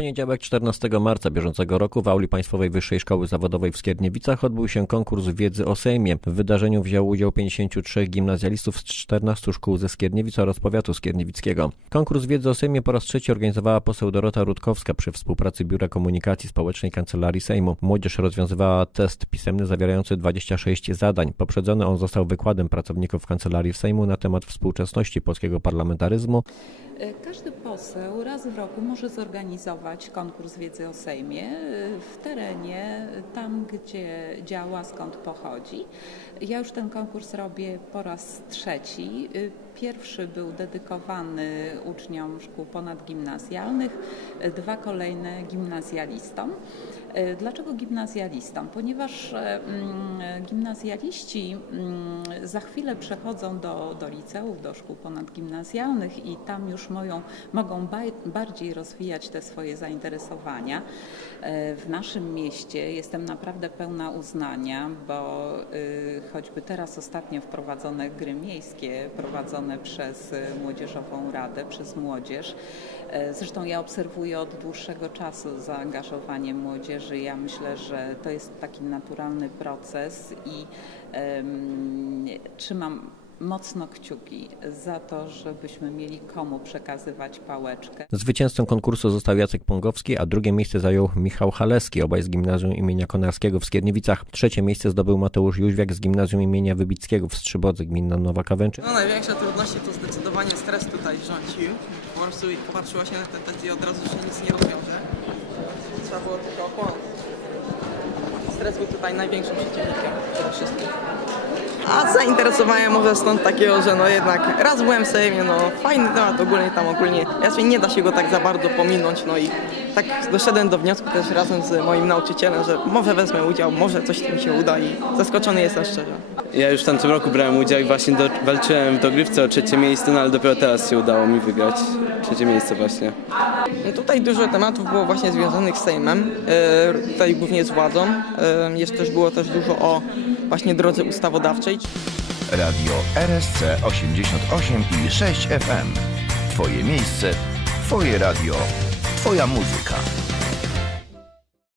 poniedziałek 14 marca bieżącego roku w auli Państwowej Wyższej Szkoły Zawodowej w Skierniewicach odbył się konkurs wiedzy o Sejmie. W wydarzeniu wziął udział 53 gimnazjalistów z 14 szkół ze Skierniewic oraz powiatu skierniewickiego. Konkurs wiedzy o Sejmie po raz trzeci organizowała poseł Dorota Rutkowska przy współpracy Biura Komunikacji Społecznej Kancelarii Sejmu. Młodzież rozwiązywała test pisemny zawierający 26 zadań. Poprzedzony on został wykładem pracowników Kancelarii Sejmu na temat współczesności polskiego parlamentaryzmu E, Każdy poseł raz w roku może zorganizować konkurs wiedzy o Sejmie e, w terenie, tam gdzie działa, skąd pochodzi. Ja już ten konkurs robię po raz trzeci. Pierwszy był dedykowany uczniom szkół ponadgimnazjalnych, dwa kolejne gimnazjalistom. E, Dlaczego gimnazjalistom? Ponieważ mm, gimnazjaliści mm, za chwilę przechodzą do, do liceów, do szkół ponadgimnazjalnych i tam już moją, mogą baj, bardziej rozwijać te swoje zainteresowania. E, W naszym mieście jestem naprawdę pełna uznania, bo y, choćby teraz ostatnio wprowadzone gry miejskie prowadzone przez y, Młodzieżową Radę, przez młodzież. E, Zresztą ja obserwuję od dłuższego czasu zaangażowanie młodzieży. Ja myślę, że to jest taki naturalny proces i em, trzymam mocno kciuki za to, żebyśmy mieli komu przekazywać pałeczkę. Zwycięzcą konkursu został Jacek Pongowski, a drugie miejsce zajął Michał Haleski, obaj z gimnazjum imienia Konarskiego w Skierniewicach. Trzecie miejsce zdobył Mateusz Jóźwiak z gimnazjum imienia Wybickiego w Strzybodze, gmina Nowa Kawęczy. No największe trudności to zdecydowanie stres tutaj rządził. Po prostu popatrzyło się na ten test i od razu się nic nie rozwiąże. Trzeba było tylko opłonąć. Stres był tutaj największym przeciwnikiem przede wszystkim. A zainteresowanie może stąd takiego, że no jednak raz byłem w Sejmie, no fajny temat ogólnie tam ogólnie. Raczej nie da się go tak za bardzo pominąć, no i tak doszedłem do wniosku też razem z moim nauczycielem, że może wezmę udział, może coś mi się uda i zaskoczony jestem szczerze. Ja już w tamtym roku brałem udział i właśnie do, walczyłem w dogrywce o trzecie miejsce, no ale dopiero teraz się udało mi wygrać trzecie miejsce właśnie. No tutaj dużo tematów było właśnie związanych z Sejmem, e, tutaj głównie z władzą. E, Jest też, było też dużo o właśnie drodze ustawodawczej. Radio RSC 88 i 6 FM. Twoje miejsce, Twoje radio, Twoja muzyka.